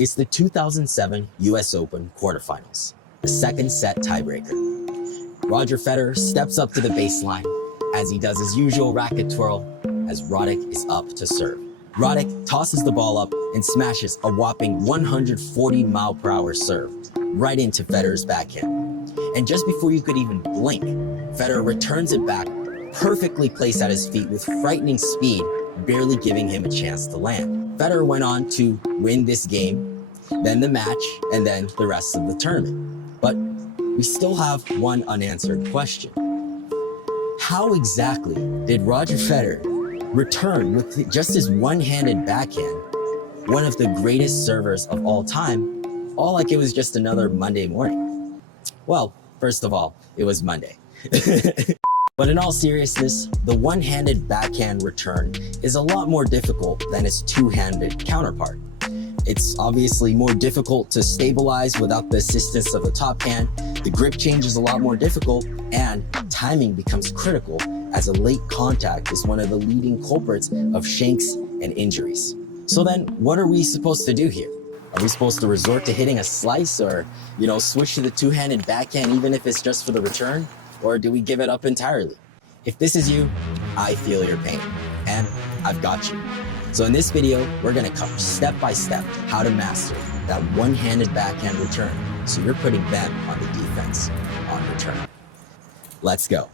It's the 2007 US Open quarterfinals, the second set tiebreaker. Roger Federer steps up to the baseline as he does his usual racket twirl as Roddick is up to serve. Roddick tosses the ball up and smashes a whopping 140-mile-per-hour serve right into Federer's backhand. And just before you could even blink, Federer returns it back, perfectly placed at his feet with frightening speed, barely giving him a chance to land. Federer went on to win this game, then the match, and then the rest of the tournament. But we still have one unanswered question. How exactly did Roger Federer return with just his one-handed backhand, one of the greatest servers of all time, all like it was just another Monday morning? Well, first of all, it was Monday. But in all seriousness, the one-handed backhand return is a lot more difficult than its two-handed counterpart. It's obviously more difficult to stabilize without the assistance of the top hand, the grip change is a lot more difficult, and timing becomes critical as a late contact is one of the leading culprits of shanks and injuries. So then what are we supposed to do here? Are we supposed to resort to hitting a slice or, switch to the two-handed backhand even if it's just for the return? Or do we give it up entirely? If this is you, I feel your pain, and I've got you. So in this video, we're gonna cover step by step how to master that one-handed backhand return so you're putting them on the defense on return. Let's go.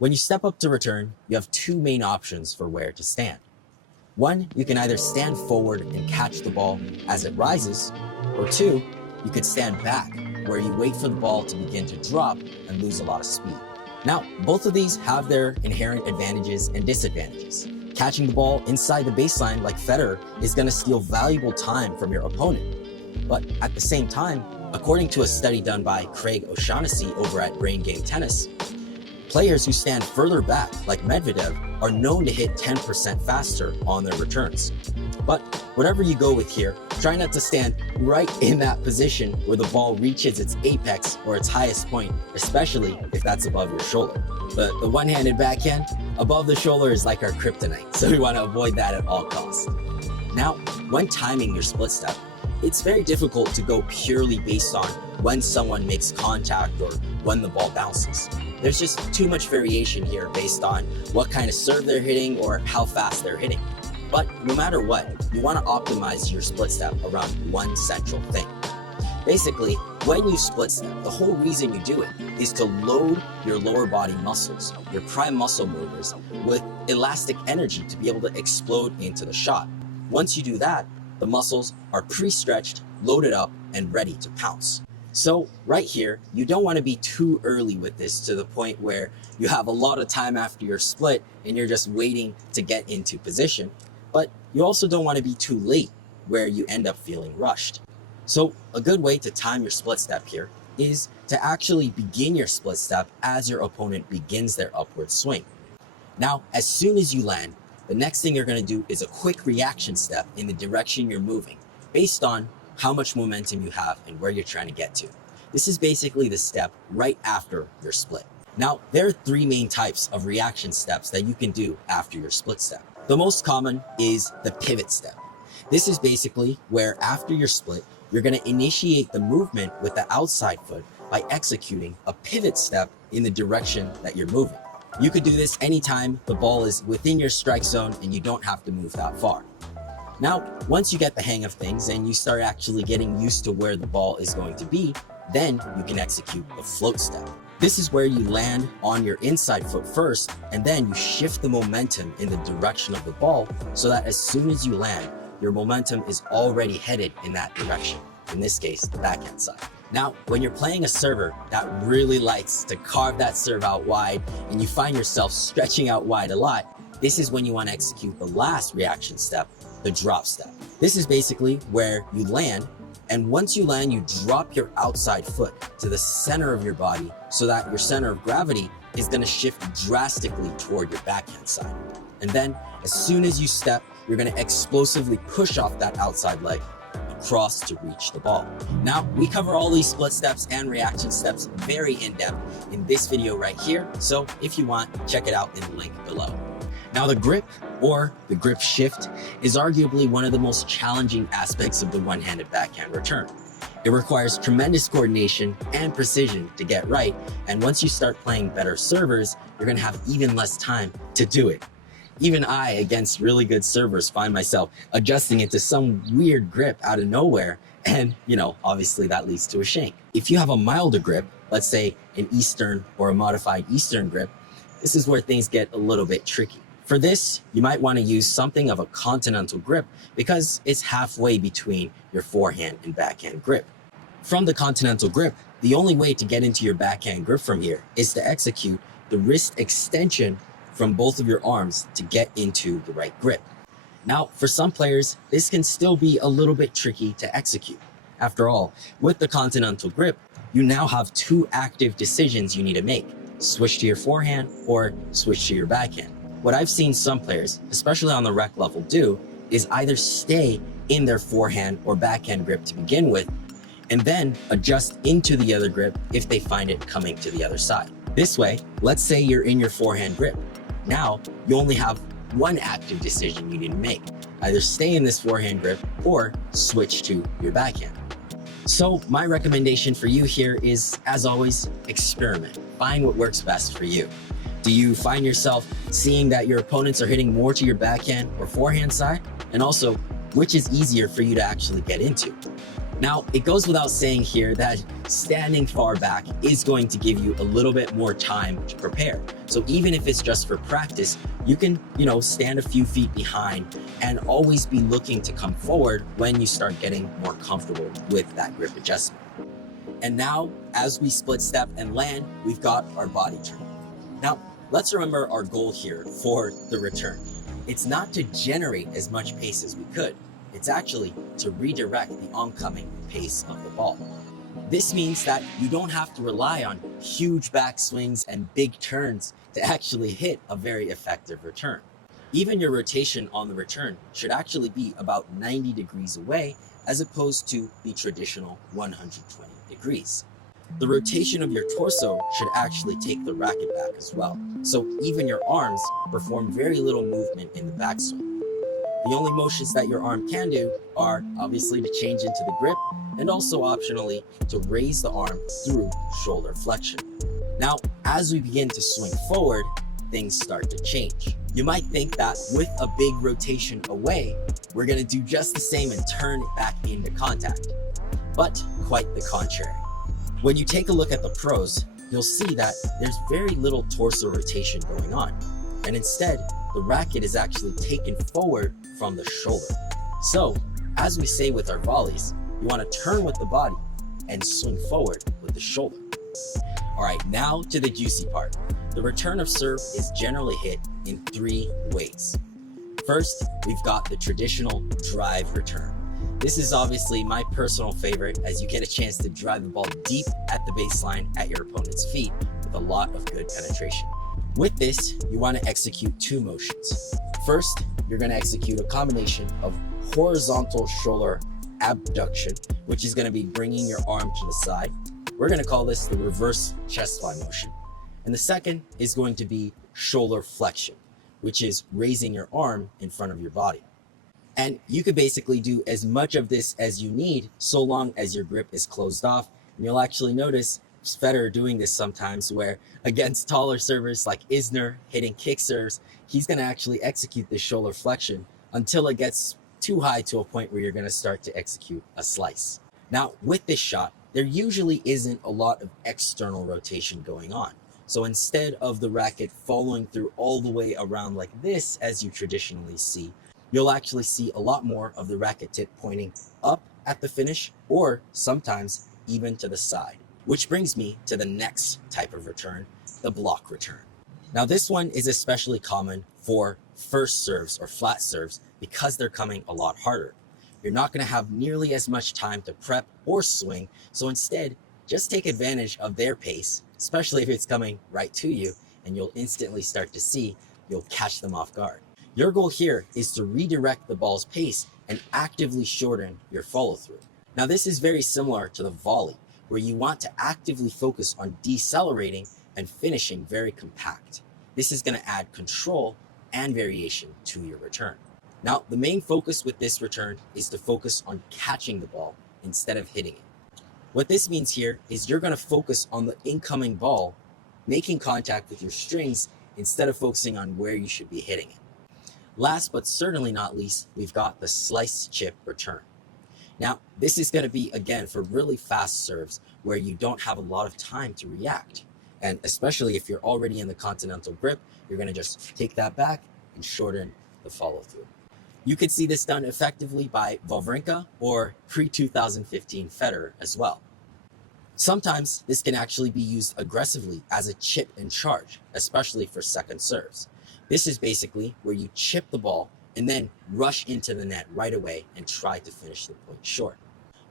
When you step up to return, you have two main options for where to stand. One, you can either stand forward and catch the ball as it rises, or two, you could stand back where you wait for the ball to begin to drop and lose a lot of speed. Now, both of these have their inherent advantages and disadvantages. Catching the ball inside the baseline like Federer is going to steal valuable time from your opponent. But at the same time, according to a study done by Craig O'Shaughnessy over at Brain Game Tennis, players who stand further back, like Medvedev, are known to hit 10% faster on their returns. But whatever you go with here, try not to stand right in that position where the ball reaches its apex or its highest point, especially if that's above your shoulder. But the one-handed backhand, above the shoulder is like our kryptonite, so we want to avoid that at all costs. Now, when timing your split step, it's very difficult to go purely based on when someone makes contact or when the ball bounces. There's just too much variation here based on what kind of serve they're hitting or how fast they're hitting. But no matter what, you want to optimize your split step around one central thing. Basically, when you split step, the whole reason you do it is to load your lower body muscles, your prime muscle motors, with elastic energy to be able to explode into the shot. Once you do that, the muscles are pre-stretched, loaded up, and ready to pounce. So right here, you don't want to be too early with this to the point where you have a lot of time after your split and you're just waiting to get into position. But you also don't want to be too late where you end up feeling rushed. So a good way to time your split step here is to actually begin your split step as your opponent begins their upward swing. Now, as soon as you land, the next thing you're going to do is a quick reaction step in the direction you're moving based on how much momentum you have and where you're trying to get to. This is basically the step right after your split. Now, there are three main types of reaction steps that you can do after your split step. The most common is the pivot step. This is basically where after your split, you're going to initiate the movement with the outside foot by executing a pivot step in the direction that you're moving. You could do this anytime the ball is within your strike zone and you don't have to move that far. Now, once you get the hang of things and you start actually getting used to where the ball is going to be, then you can execute the float step. This is where you land on your inside foot first, and then you shift the momentum in the direction of the ball so that as soon as you land, your momentum is already headed in that direction, in this case, the backhand side. Now, when you're playing a server that really likes to carve that serve out wide and you find yourself stretching out wide a lot, this is when you want to execute the last reaction step, the drop step. This is basically where you land, and once you land, you drop your outside foot to the center of your body so that your center of gravity is going to shift drastically toward your backhand side. And then as soon as you step, you're going to explosively push off that outside leg, across to reach the ball. Now, we cover all these split steps and reaction steps very in depth in this video right here. So if you want, check it out in the link below. Now, the grip or the grip shift is arguably one of the most challenging aspects of the one-handed backhand return. It requires tremendous coordination and precision to get right, and once you start playing better servers, you're going to have even less time to do it. Even I, against really good servers, find myself adjusting it to some weird grip out of nowhere, and obviously that leads to a shank. If you have a milder grip, let's say an Eastern or a modified Eastern grip, this is where things get a little bit tricky. For this, you might want to use something of a continental grip because it's halfway between your forehand and backhand grip. From the continental grip, the only way to get into your backhand grip from here is to execute the wrist extension from both of your arms to get into the right grip. Now, for some players, this can still be a little bit tricky to execute. After all, with the continental grip, you now have two active decisions you need to make: switch to your forehand or switch to your backhand. What I've seen some players, especially on the rec level, do is either stay in their forehand or backhand grip to begin with, and then adjust into the other grip if they find it coming to the other side. This way, let's say you're in your forehand grip. Now, you only have one active decision you need to make: either stay in this forehand grip or switch to your backhand. So my recommendation for you here is, as always, experiment. Find what works best for you. Do you find yourself seeing that your opponents are hitting more to your backhand or forehand side? And also, which is easier for you to actually get into? Now, it goes without saying here that standing far back is going to give you a little bit more time to prepare. So even if it's just for practice, you can, stand a few feet behind and always be looking to come forward when you start getting more comfortable with that grip adjustment. And now, as we split step and land, we've got our body turn. Now, let's remember our goal here for the return. It's not to generate as much pace as we could. It's actually to redirect the oncoming pace of the ball. This means that you don't have to rely on huge backswings and big turns to actually hit a very effective return. Even your rotation on the return should actually be about 90 degrees away, as opposed to the traditional 120 degrees. The rotation of your torso should actually take the racket back as well. So even your arms perform very little movement in the backswing. The only motions that your arm can do are obviously to change into the grip, and also optionally to raise the arm through shoulder flexion. Now, as we begin to swing forward, things start to change. You might think that with a big rotation away, we're going to do just the same and turn it back into contact. But quite the contrary. When you take a look at the pros, you'll see that there's very little torso rotation going on, and instead, the racket is actually taken forward from the shoulder. So, as we say with our volleys, you want to turn with the body and swing forward with the shoulder. All right, now to the juicy part. The return of serve is generally hit in three ways. First, we've got the traditional drive return. This is obviously my personal favorite, as you get a chance to drive the ball deep at the baseline at your opponent's feet with a lot of good penetration. With this, you want to execute two motions. First, you're going to execute a combination of horizontal shoulder abduction, which is going to be bringing your arm to the side. We're going to call this the reverse chest fly motion. And the second is going to be shoulder flexion, which is raising your arm in front of your body. And you could basically do as much of this as you need, so long as your grip is closed off. And you'll actually notice Federer doing this sometimes, where against taller servers like Isner hitting kick serves, he's going to actually execute this shoulder flexion until it gets too high to a point where you're going to start to execute a slice. Now, with this shot, there usually isn't a lot of external rotation going on. So instead of the racket following through all the way around like this, as you traditionally see, you'll actually see a lot more of the racket tip pointing up at the finish, or sometimes even to the side. Which brings me to the next type of return, the block return. Now this one is especially common for first serves or flat serves because they're coming a lot harder. You're not going to have nearly as much time to prep or swing, so instead, just take advantage of their pace, especially if it's coming right to you, and you'll instantly start to see you'll catch them off guard. Your goal here is to redirect the ball's pace and actively shorten your follow through. Now this is very similar to the volley, where you want to actively focus on decelerating and finishing very compact. This is going to add control and variation to your return. Now, the main focus with this return is to focus on catching the ball instead of hitting it. What this means here is you're going to focus on the incoming ball, making contact with your strings instead of focusing on where you should be hitting it. Last but certainly not least, we've got the slice chip return. Now, this is going to be, again, for really fast serves where you don't have a lot of time to react. And especially if you're already in the continental grip, you're going to just take that back and shorten the follow through. You could see this done effectively by Wawrinka or pre-2015 Federer as well. Sometimes this can actually be used aggressively as a chip and charge, especially for second serves. This is basically where you chip the ball and then rush into the net right away and try to finish the point short.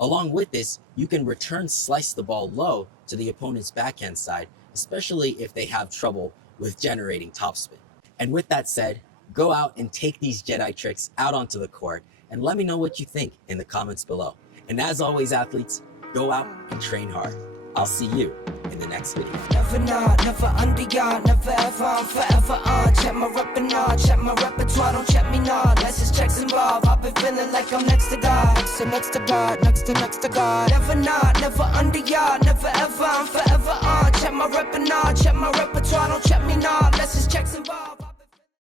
Along with this, you can return slice the ball low to the opponent's backhand side, especially if they have trouble with generating topspin. And with that said, go out and take these Jedi tricks out onto the court and let me know what you think in the comments below. And as always, athletes, go out and train hard. I'll see you in the next video. Never not, never under yard, never ever, I'm forever on. Check my repertoire, check my repertoire, don't check me not. Let's just checks involved. I've been feeling like I'm next to God. Next to God, next to God. Never not, never under yard, never ever, I'm forever on. Check my repertoire, don't check me not. Let's just checks involved.